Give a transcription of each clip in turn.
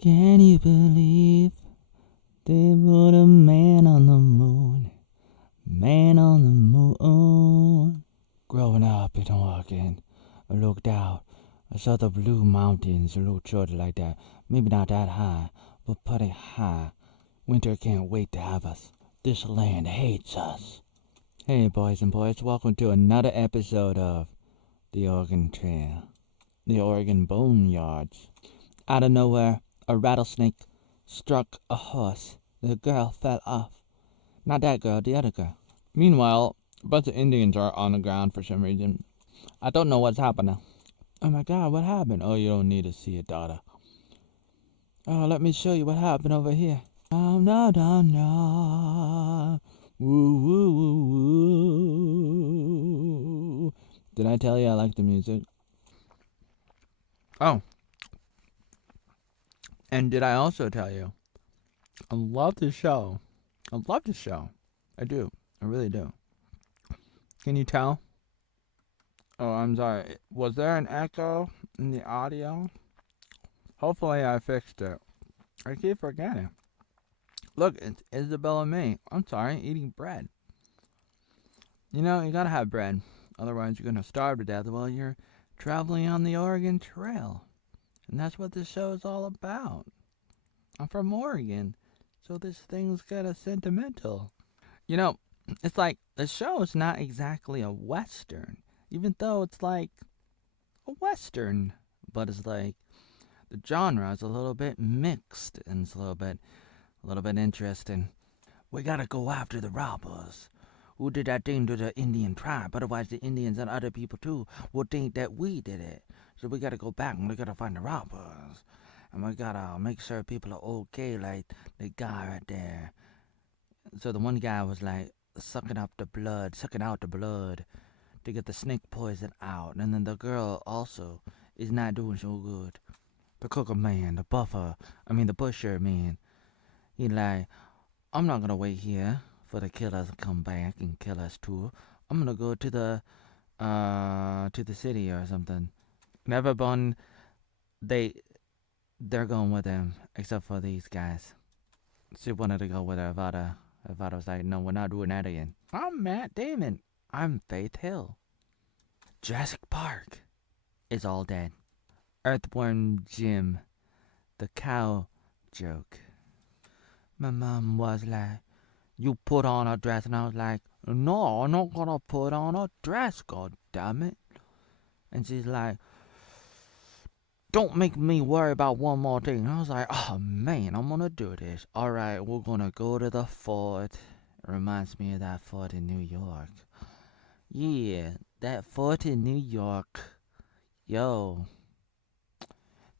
Can you believe they put a man on the moon? Man on the moon. Growing up in Oregon, I looked out. I saw the blue mountains, a little short like that. Maybe not that high, but pretty high. Winter can't wait to have us. This land hates us. Hey, boys and boys, welcome to another episode of The Oregon Trail. The Oregon Boneyards. Out of nowhere, a rattlesnake struck a horse. The girl fell off. Not that girl, the other girl. Meanwhile, a bunch of Indians are on the ground for some reason. I don't know what's happening. Oh my God, what happened? Oh, you don't need to see it, daughter. Oh, let me show you what happened over here. No, no, no, no. Woo, woo, woo, woo. Did I tell you I like the music? Oh. And did I also tell you I love the show? I love the show. I do. I really do. Can you tell? Oh, I'm sorry. Was there an echo in the audio? Hopefully I fixed it. I keep forgetting. Look, it's Isabel and me. I'm sorry, eating bread. You know, you gotta have bread. Otherwise you're gonna starve to death while you're traveling on the Oregon Trail. And that's what this show is all about. I'm from Oregon, so this thing's kinda sentimental. You know, it's like the show is not exactly a Western, even though it's like a Western. But it's like the genre is a little bit mixed and it's a little bit interesting. We gotta go after the robbers who did that thing to the Indian tribe. Otherwise, the Indians and other people too will think that we did it. So we gotta go back and we gotta find the robbers. And we gotta make sure people are okay, like the guy right there. So the one guy was like sucking out the blood to get the snake poison out. And then the girl also is not doing so good. The cooker man, the butcher man, he like, I'm not gonna wait here for the killers to come back and kill us too. I'm gonna go to the city or something. And everyone, they're going with him, except for these guys. She wanted to go with her Avada. Avada was like, no, we're not doing that again. I'm Matt Damon. I'm Faith Hill. Jurassic Park is all dead. Earthworm Jim, the cow joke. My mom was like, you put on a dress, and I was like, no, I'm not gonna put on a dress, god damn it. And she's like, don't make me worry about one more thing. And I was like, oh man, I'm gonna do this. Alright, we're gonna go to the fort. It reminds me of that fort in New York. Yeah, that fort in New York. Yo,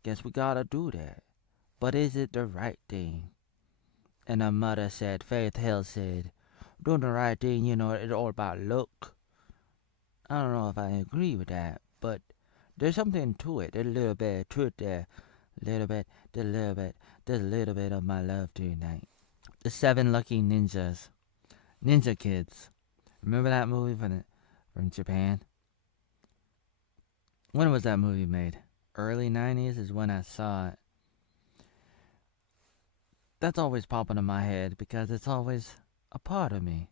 guess we gotta do that. But is it the right thing? And her mother said, Faith Hill said, doing the right thing, you know, it's all about look. I don't know if I agree with that, but there's something to it. There's a little bit of truth there. There's a little bit of my love tonight. The Seven Lucky Ninjas. Ninja Kids. Remember that movie from Japan? When was that movie made? Early 90s is when I saw it. That's always popping in my head because it's always a part of me.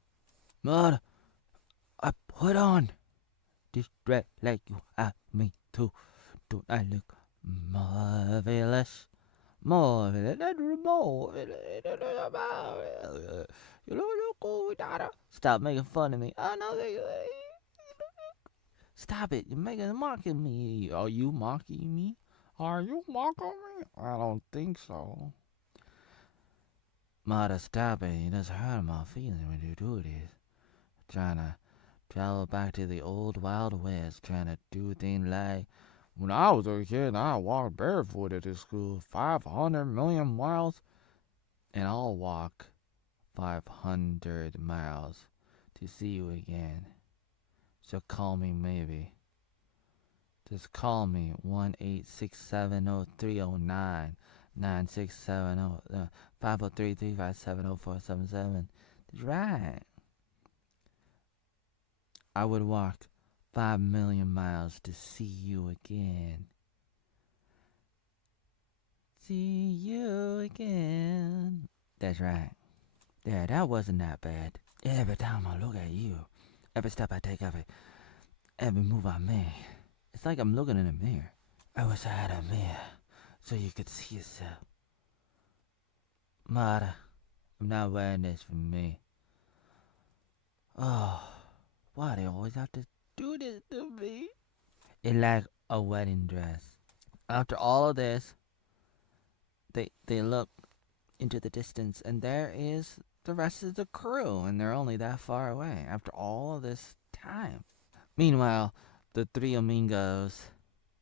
Mother, I put on this dress like you asked me to. Don't I look marvelous? Marvelous. You look cool, daughter. Stop making fun of me. Oh, no, stop it. You're mocking me. Are you mocking me? Are you mocking me? I don't think so. Mother, stop it. You just hurt my feelings when you do this. Trying to travel back to the old Wild West, trying to do things like, when I was a kid, I walked barefooted to school 500 million miles, and I'll walk 500 miles to see you again. So call me maybe. Just call me 1-867-0309. 9670 503-357-0477. That's right. I would walk 5 million miles to see you again. see you again. That's right. Yeah, that wasn't that bad. Every time I look at you, every step I take, every move I make, it's like I'm looking in a mirror. I wish I had a mirror so you could see yourself. Mara, I'm not wearing this for me. Oh, why do they always have to do this to me? It's like a wedding dress. After all of this, they look into the distance, and there is the rest of the crew, and they're only that far away after all of this time. Meanwhile, the three amigos,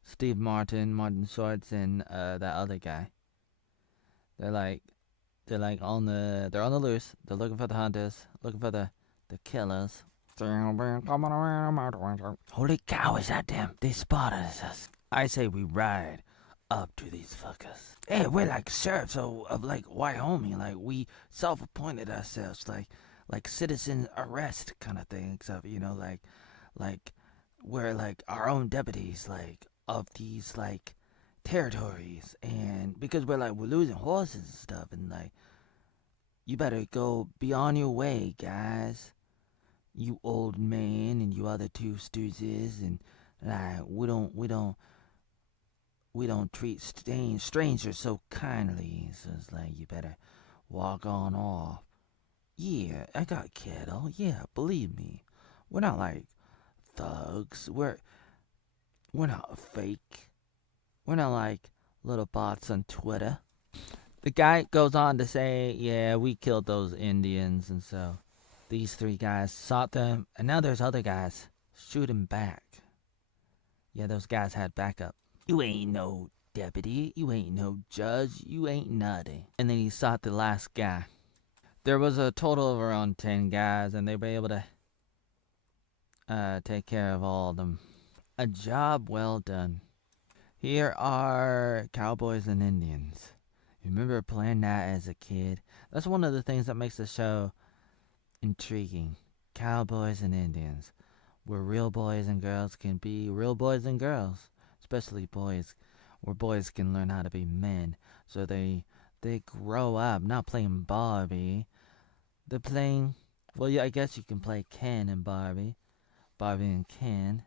Steve Martin Shorts, and that other guy, they're on the loose. They're looking for the hunters, looking for the killers. Holy cow, is that them? They spotted us. I say we ride up to these fuckers. Hey, we're like sheriffs of like Wyoming. Like we self-appointed ourselves like citizen arrest kind of thing. Except like we're like our own deputies like of these like territories, and because we're losing horses and stuff, and like you better go be on your way, guys. You old man and you other two stooges, and like we don't treat strangers so kindly. So it's like you better walk on off. Yeah, I got cattle. Yeah, believe me, we're not like thugs. We're not fake. We're not like little bots on Twitter. The guy goes on to say, yeah, we killed those Indians, and so these three guys sought them, and now there's other guys shooting back. Yeah, those guys had backup. You ain't no deputy, you ain't no judge, you ain't nothing. And then he sought the last guy. There was a total of around 10 guys, and they were able to take care of all of them. A job well done. Here are cowboys and Indians. You remember playing that as a kid? That's one of the things that makes the show intriguing. Cowboys and Indians, where real boys and girls can be real boys and girls, especially boys, where boys can learn how to be men. So they grow up not playing Barbie. They're playing, well, yeah, I guess you can play Ken and Barbie and Ken.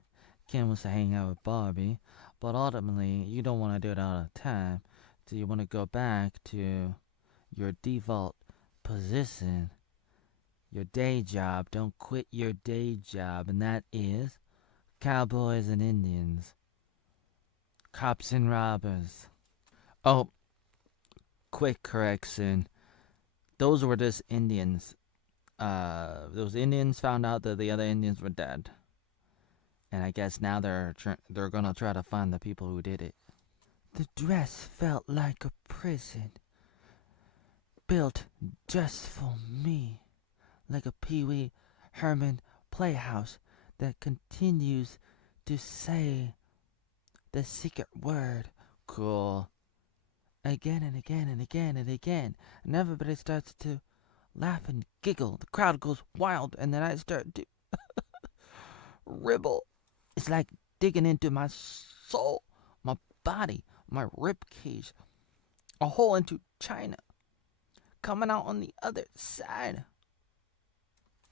Ken wants to hang out with Barbie, but ultimately you don't want to do it all the time. So you want to go back to your default position, your day job. Don't quit your day job, and that is cowboys and Indians, cops and robbers. Oh, quick correction. Those were just Indians. Those Indians found out that the other Indians were dead, and I guess now they're gonna try to find the people who did it. The dress felt like a prison, built just for me, like a Pee Wee Herman playhouse that continues to say the secret word, cool, again and again and again and again, and everybody starts to laugh and giggle. The crowd goes wild, and then I start to ribble. It's like digging into my soul, my body, my rib cage, a hole into China, coming out on the other side.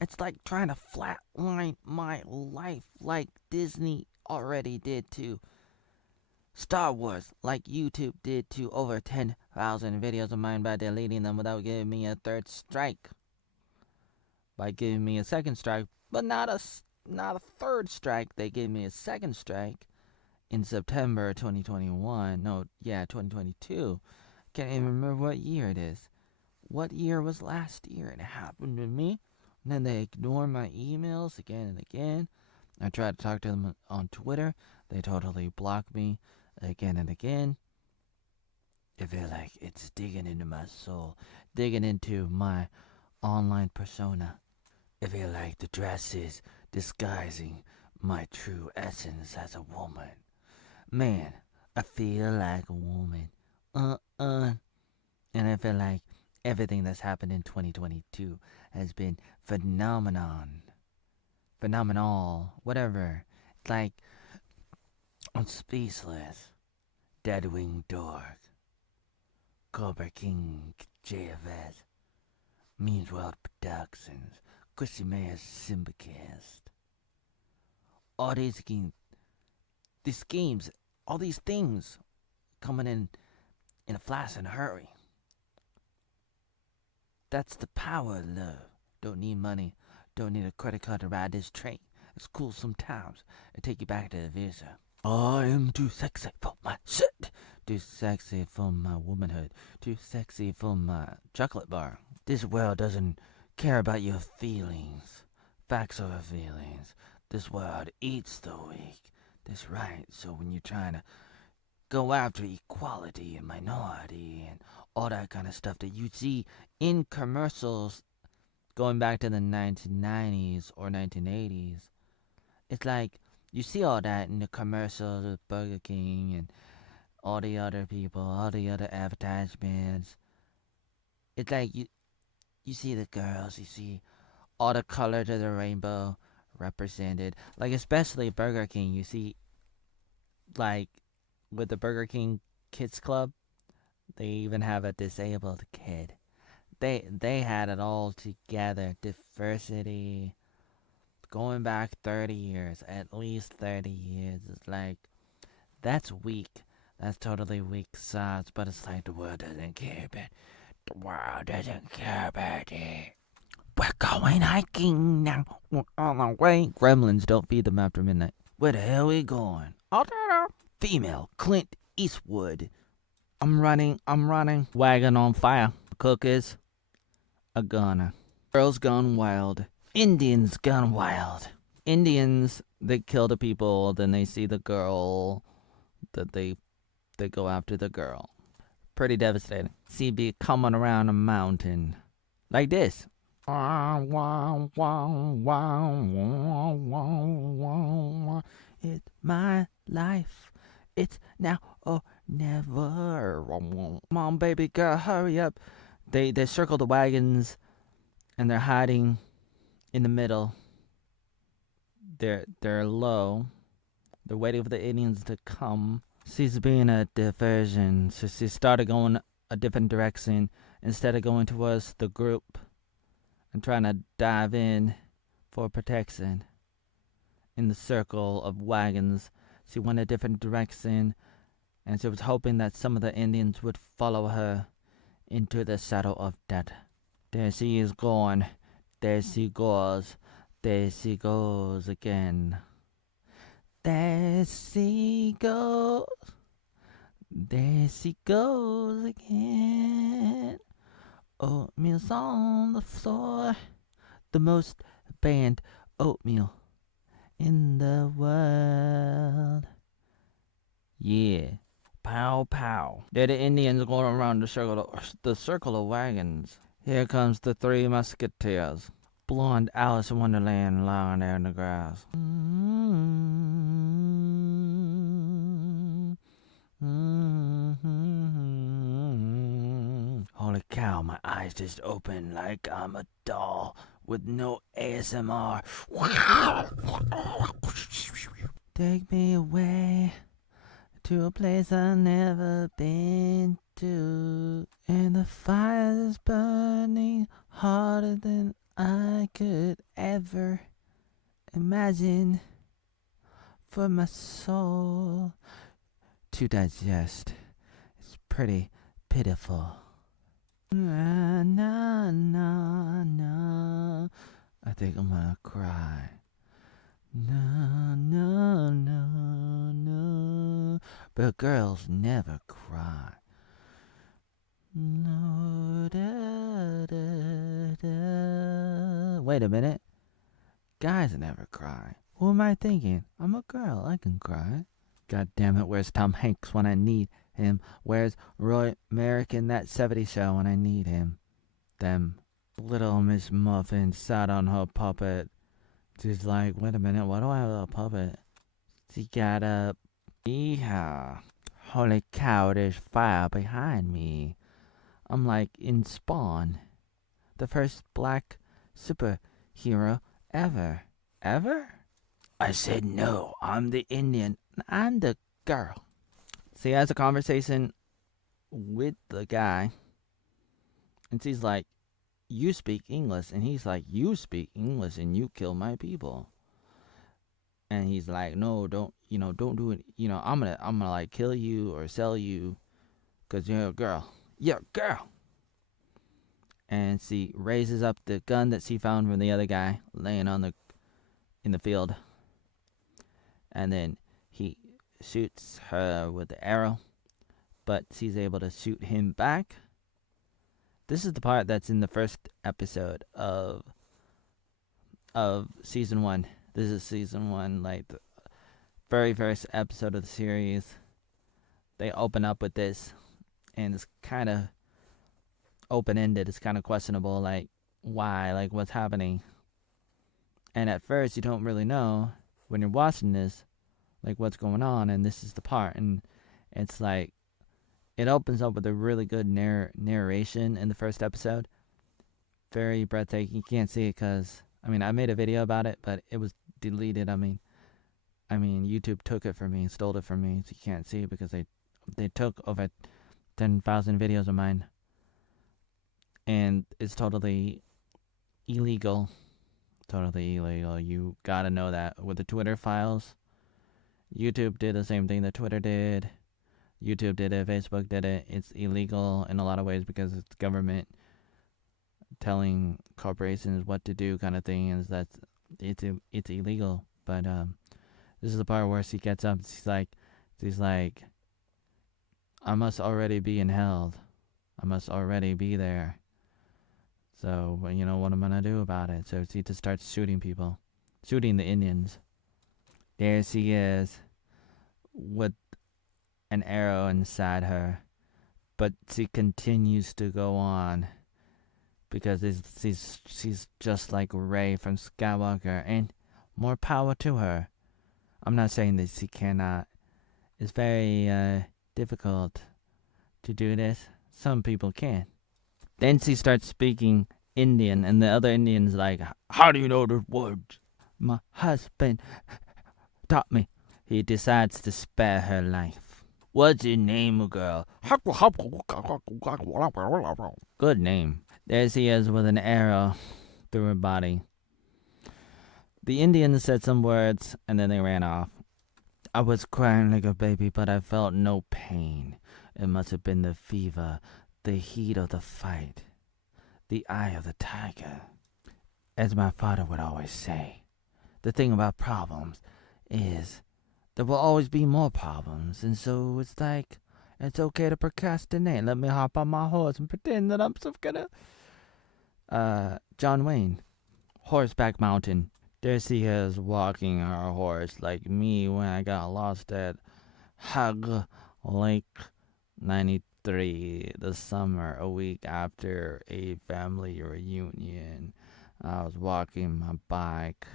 It's like trying to flatline my life like Disney already did to Star Wars, like YouTube did to over 10,000 videos of mine by deleting them without giving me a third strike. By giving me a second strike, but not a third strike. They gave me a second strike in September 2021. No, yeah, 2022. Can't even remember what year it is. What year was last year? It happened to me. And then they ignore my emails again and again. I tried to talk to them on Twitter. They totally block me again and again. I feel like it's digging into my soul, digging into my online persona. I feel like the dress is disguising my true essence as a woman. Man, I feel like a woman. And I feel like everything that's happened in 2022 has been phenomenal, whatever. It's like, I'm speechless. Dead wing dog. Cobra King GIFs, Means World Productions, Chrissie Mayer's Symbicast. All these games, all these things coming in a flash and a hurry. That's the power of love. Don't need money, don't need a credit card to ride this train. It's cool sometimes and take you back to the future. I am too sexy for my shit. Too sexy for my womanhood. Too sexy for my chocolate bar. This world doesn't care about your feelings. Facts over feelings. This world eats the weak. That's right. So when you're trying to go after equality and minority and all that kind of stuff that you see in commercials going back to the 1990s or 1980s, it's like you see all that in the commercials with Burger King and all the other people, all the other advertisements. It's like you see the girls, you see all the colors of the rainbow represented. Like especially Burger King, you see like with the Burger King Kids Club, they even have a disabled kid. They had it all together. Diversity. Going back 30 years, at least 30 years. It's like, that's weak. That's totally weak sauce, but it's like the world doesn't care about it. The world doesn't care about it. We're going hiking now. We're on our way. Gremlins don't feed them after midnight. Where the hell are we going? Female Clint Eastwood. I'm running. Wagon on fire. Cookies are gonna. Girls gone wild. Indians gone wild. Indians, they kill the people, then they see the girl, that they go after the girl. Pretty devastating. See be coming around a mountain. Like this. It's my life. It's now or never. Come on, baby girl, hurry up. They circle the wagons, and they're hiding in the middle. They're low. They're waiting for the Indians to come. She's being a diversion, so she started going a different direction instead of going towards the group and trying to dive in for protection. In the circle of wagons, she went a different direction, and she was hoping that some of the Indians would follow her into the shadow of death. There she is going. There she goes. There she goes again. There she goes. There she goes again. Oatmeal's on the floor. The most banned oatmeal in the world. Yeah. Pow pow. They're the Indians going around the circle of wagons. Here comes the three musketeers. Blonde Alice in Wonderland lying there in the grass. Holy cow, my eyes just open like I'm a doll with no ASMR. Take me away to a place I've never been to, and the fire's burning harder than I could ever imagine for my soul to digest. It's pretty pitiful. Na, na, na, na. I think I'm gonna cry. No, no, no, no. But girls never cry. No, da, da, da. Wait a minute. Guys never cry. Who am I thinking? I'm a girl. I can cry. God damn it, where's Tom Hanks when I need him? Where's Roy Merrick in that 70s show when I need him? Them. Little Miss Muffin sat on her puppet. She's like, wait a minute, why do I have a puppet? She got up. Yeehaw. Holy cow, there's fire behind me. I'm like in Spawn. The first black superhero ever. Ever? I said no, I'm the Indian. I'm the girl. See, as a conversation with the guy, and she's like, "You speak English," and he's like, "You speak English, and you kill my people." And he's like, "No, don't do it. I'm gonna like kill you or sell you, 'cause you're a girl. You're a girl." And she raises up the gun that she found from the other guy laying in the field, and then he shoots her with the arrow, but she's able to shoot him back. This is the part that's in the first episode of season 1. This is season 1, like the very first episode of the series. They open up with this, and it's kind of open-ended. It's kind of questionable, like, why, like, what's happening. And at first, you don't really know when you're watching this, like, what's going on, and this is the part. And it's like, it opens up with a really good narration in the first episode. Very breathtaking. You can't see it because, I made a video about it, but it was deleted. YouTube took it from me, stole it from me, so you can't see it because they took over 10,000 videos of mine. And it's totally illegal. Totally illegal. You gotta know that. With the Twitter files, YouTube did the same thing that Twitter did. YouTube did it. Facebook did it. It's illegal in a lot of ways because it's government telling corporations what to do, kind of thing. And it's illegal. But this is the part where she gets up. She's like, "I must already be in hell. I must already be there. So, what am I going to do about it?" So she just starts shooting people. Shooting the Indians. There she is with an arrow inside her. But she continues to go on because she's just like Rey from Skywalker. And more power to her. I'm not saying that she cannot. It's very difficult to do this. Some people can. Then she starts speaking Indian, and the other Indian's like, "How do you know the words? My husband taught me." He decides to spare her life. "What's your name, girl?" Good name. There she is with an arrow through her body. The Indian said some words, and then they ran off. "I was crying like a baby, but I felt no pain. It must have been the fever, the heat of the fight, the eye of the tiger." As my father would always say, the thing about problems is there will always be more problems, and so it's like, it's okay to procrastinate. Let me hop on my horse and pretend that I'm some kind of John Wayne. Horseback Mountain. There she is walking her horse like me when I got lost at Hug Lake 93 this summer, a week after a family reunion. I was walking my bike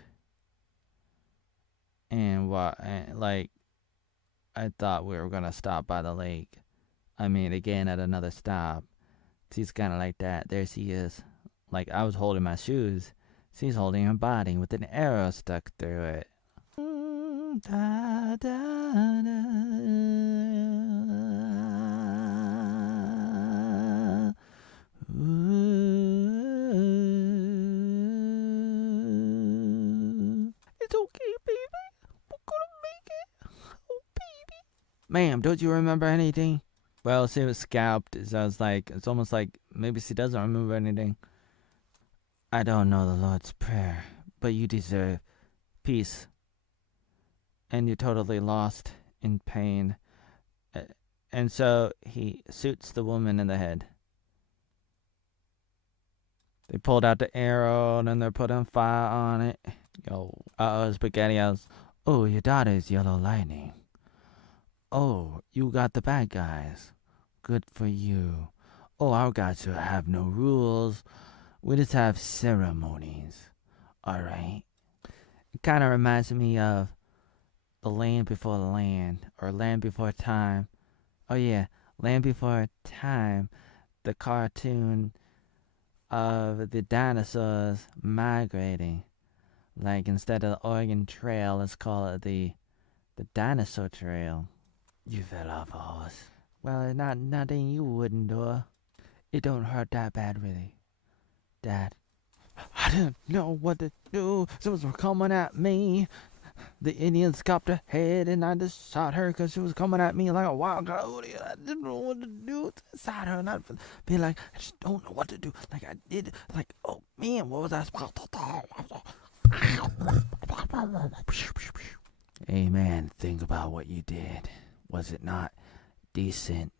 and I thought we were gonna stop by the lake. Again at another stop. She's kind of like that. There she is. Like, I was holding my shoes. She's holding her body with an arrow stuck through it. Da, da, da. It's okay, baby. We're gonna make it. Oh, baby. Ma'am, don't you remember anything? Well, she was scalped. So it's almost like maybe she doesn't remember anything. "I don't know the Lord's Prayer, but you deserve peace. And you're totally lost in pain." And so he shoots the woman in the head. They pulled out the arrow, and then they're putting fire on it. SpaghettiOs. "Oh, your daughter's Yellow Lightning. Oh, you got the bad guys. Good for you. Oh, our guys have no rules. We just have ceremonies. Alright." It kind of reminds me of The Land Before the Land, or Land Before Time. Oh yeah, Land Before Time, the cartoon of the dinosaurs migrating. Like, instead of the Oregon Trail, let's call it the dinosaur trail. "You fell off a horse." Well, not nothing you wouldn't do. It don't hurt that bad, really. Dad. I didn't know what to do. Someone was coming at me. The Indians copped her head, and I just shot her because she was coming at me like a wild coyote. I didn't know what to do. Shot her, and I'd be like, I just don't know what to do. Like I did. Like, oh man, what was I supposed to do? Hey man, think about what you did. Was it not decent?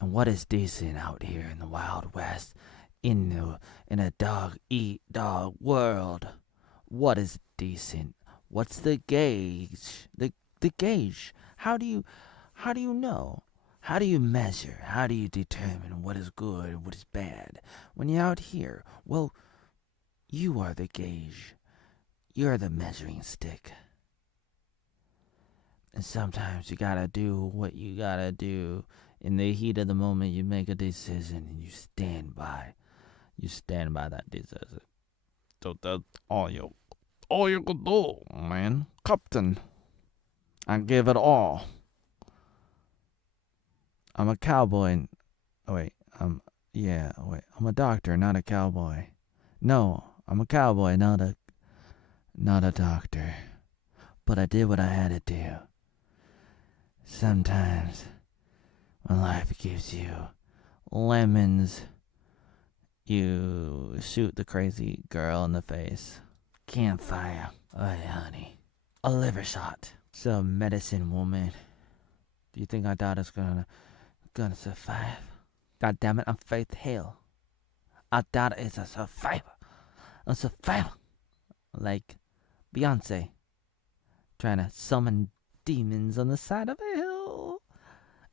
And what is decent out here in the Wild West? In a dog-eat-dog world? What is decent? What's the gauge? The gauge. How do you know? How do you measure? How do you determine what is good and what is bad? When you're out here, well, you are the gauge. You're the measuring stick. And sometimes you gotta do what you gotta do. In the heat of the moment, you make a decision and you stand by. You stand by that decision. So that's all you can do, man. Captain, I give it all. I'm a cowboy. I'm a doctor, not a cowboy. No, I'm a cowboy, not a doctor. But I did what I had to do. Sometimes, when life gives you lemons, you shoot the crazy girl in the face. Campfire. Oh, honey. A liver shot. Some medicine woman. Do you think our daughter's gonna survive? God damn it, I'm Faith Hill. Our daughter is a survivor. A survivor. Like Beyonce. Trying to summon demons on the side of a hill.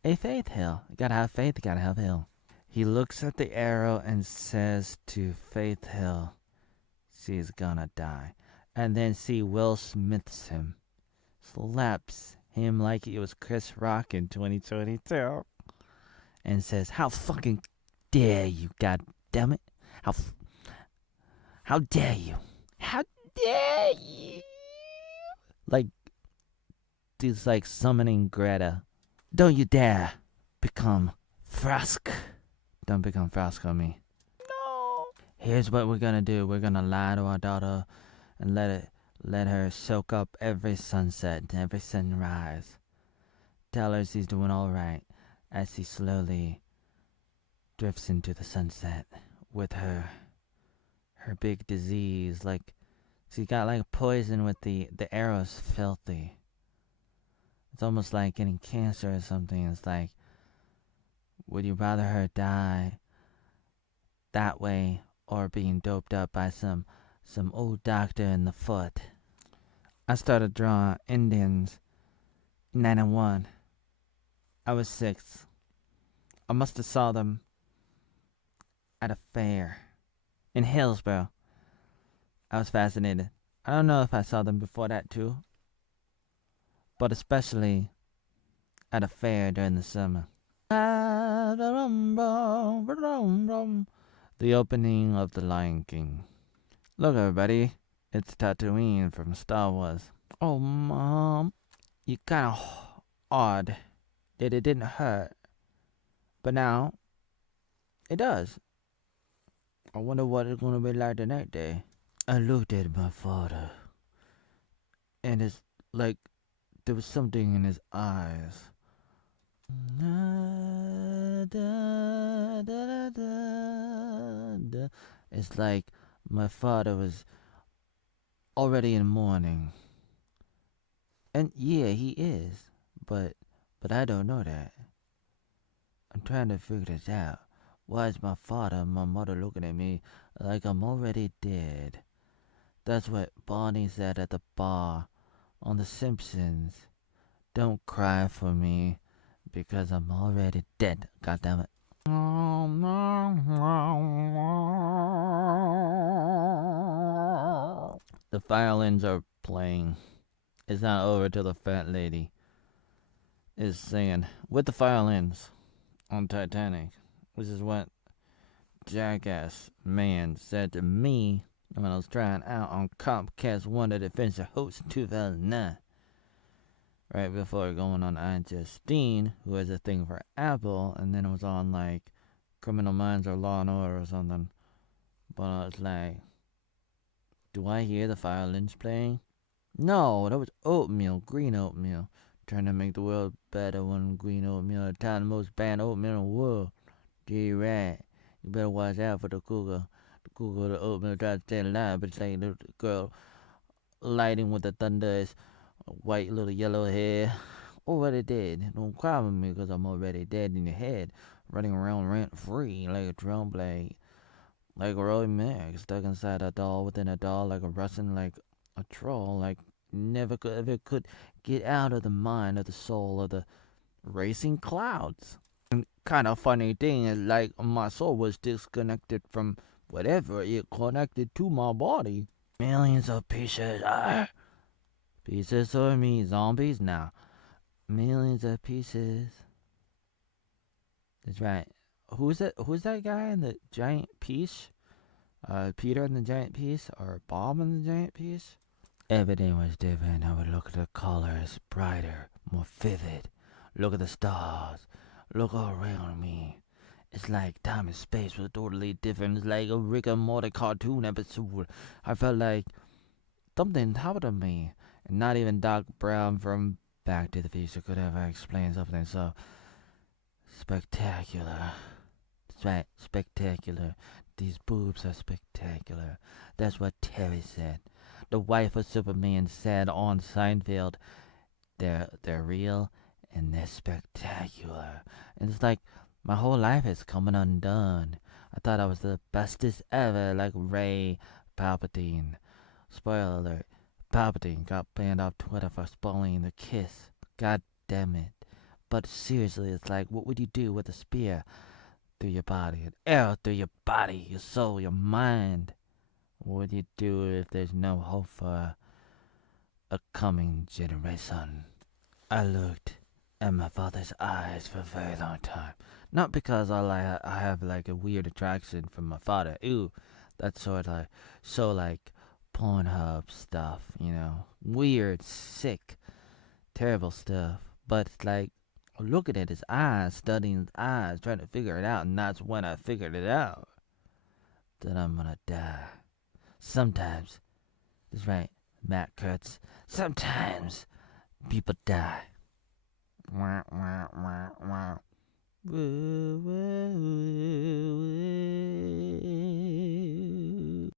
A Faith Hill. You gotta have faith, you gotta have hill. He looks at the arrow and says to Faith Hill, she's gonna die. And then she Will Smiths him. Slaps him like it was Chris Rock in 2022. And says, how fucking dare you, god damn it. How dare you. How dare you. Like, he's like summoning Greta. Don't you dare become Frask. Don't become Frask on me. No. Here's what we're gonna do. We're gonna lie to our daughter and let her soak up every sunset and every sunrise. Tell her she's doing all right as she slowly drifts into the sunset with her big disease. Like she got like poison with the arrow's filthy. It's almost like getting cancer or something. It's like, would you rather her die that way or being doped up by some old doctor in the foot? I started drawing Indians in 901. I was 6. I must have saw them at a fair in Hillsborough. I was fascinated. I don't know if I saw them before that too, but especially at a fair during the summer. The opening of The Lion King. Look, everybody, it's Tatooine from Star Wars. Oh, Mom, you kind of odd that it didn't hurt, but now it does. I wonder what it's gonna be like the next day. I looked at my father, and it's like there was something in his eyes. It's like my father was already in mourning. And yeah, he is, but I don't know that. I'm trying to figure this out. Why is my father and my mother looking at me like I'm already dead? That's what Barney said at the bar on The Simpsons. Don't cry for me because I'm already dead. God damn it. The violins are playing. It's not over till the fat lady is singing with the violins on Titanic, which is what jackass man said to me when I was trying out on Comcast Wonder Adventure Host in 2009. right before going on Aunt Justine, who has a thing for Apple, and then it was on like Criminal Minds or Law and Order or something. But I was like, do I hear the violins playing? No, that was oatmeal, green oatmeal. Trying to make the world better when green oatmeal at the time the most banned oatmeal in the world. Gee, right. You better watch out for the cougar. The cougar, the oatmeal tries to stay alive, but it's like the girl lighting with the thunder is white little yellow hair. Already dead. Don't cry with me because I'm already dead in your head. Running around rent free like a drum blade. Like Roy Mag stuck inside a doll within a doll like a rustling like a troll. Like never could ever could get out of the mind of the soul of the racing clouds. And kind of funny thing is like my soul was disconnected from whatever it connected to my body. Millions of pieces. Pieces of me, zombies now. Millions of pieces. That's right. Who's that guy in the giant piece? Peter in the giant piece or Bob in the giant piece? Everything was different. I would look at the colors, brighter, more vivid. Look at the stars. Look all around me. It's like time and space was totally different. It's like a Rick and Morty cartoon episode. I felt like something happened to me. And not even Doc Brown from Back to the Future could ever explain something so spectacular. That's right, spectacular. These boobs are spectacular. That's what Terry said. The wife of Superman said on Seinfeld, they're real and they're spectacular. And it's like my whole life is coming undone. I thought I was the bestest ever, like Ray Palpatine. Spoiler alert, Palpatine got banned off Twitter for spoiling the kiss. God damn it. But seriously, it's like, what would you do with a spear through your body? An arrow through your body, your soul, your mind? What would you do if there's no hope for a coming generation? I looked at my father's eyes for a very long time. Not because I have like a weird attraction for my father. Ew, that's sort of so like Pornhub stuff, you know, weird, sick, terrible stuff. But it's like looking at his eyes, studying his eyes, trying to figure it out, and that's when I figured it out that I'm gonna die. Sometimes, that's right, Matt Kurtz. Sometimes people die. Wah, wah, wah, wah. Woo, woo, woo, woo.